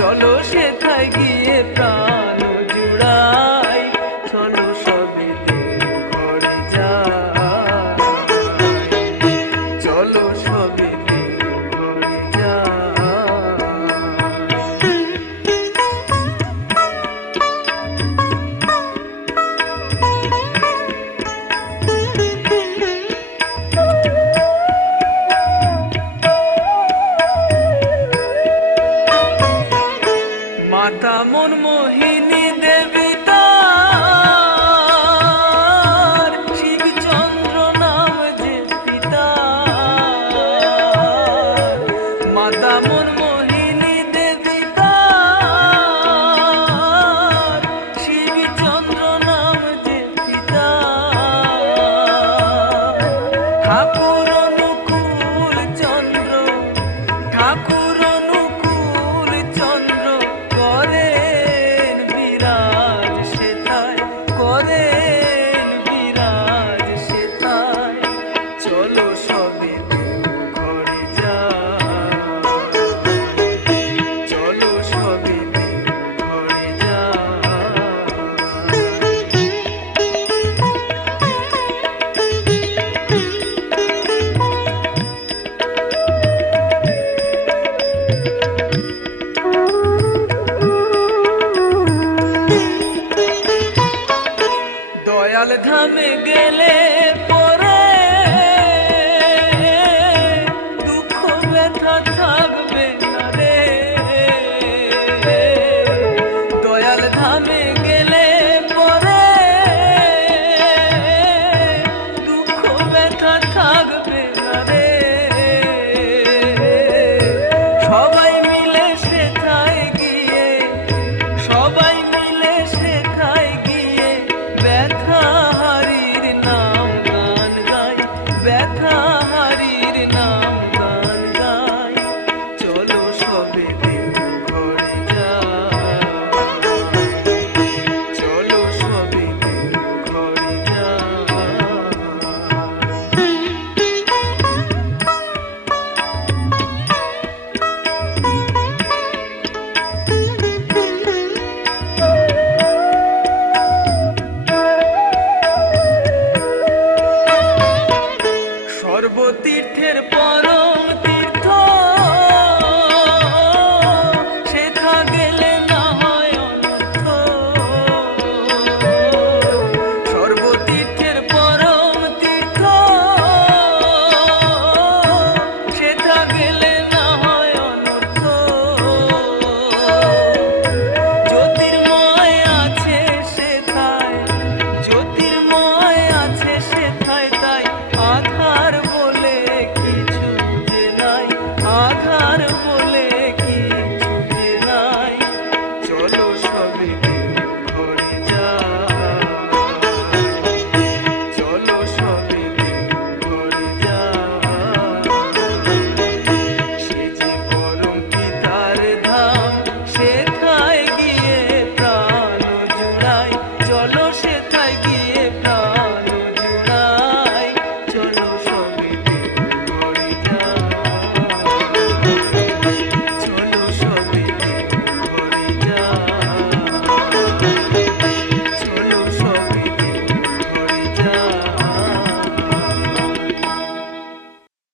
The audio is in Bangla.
চলো সেথায় গিয়ে প্রাণ জুড়াই, চলো সবে ঘরে যাই, চলো সবে ঘরে যাই। মাতা মনমোহিনী দেবী তার, শিবচন্দ্র নাম যে পিতার। মাতা মনমোহিনী দেবী তার, শিবচন্দ্র নাম যে পিতার। ঠাকুর অনুকূল চন্দ্র, ঠাকুর অনুকূল চন্দ্র করেন বিরাজ সেথায়, করেন বিরাজ সেথায়। চলো সবে ঘরে যাই, চলো সবে ঘরে যাই। দয়াল ধামে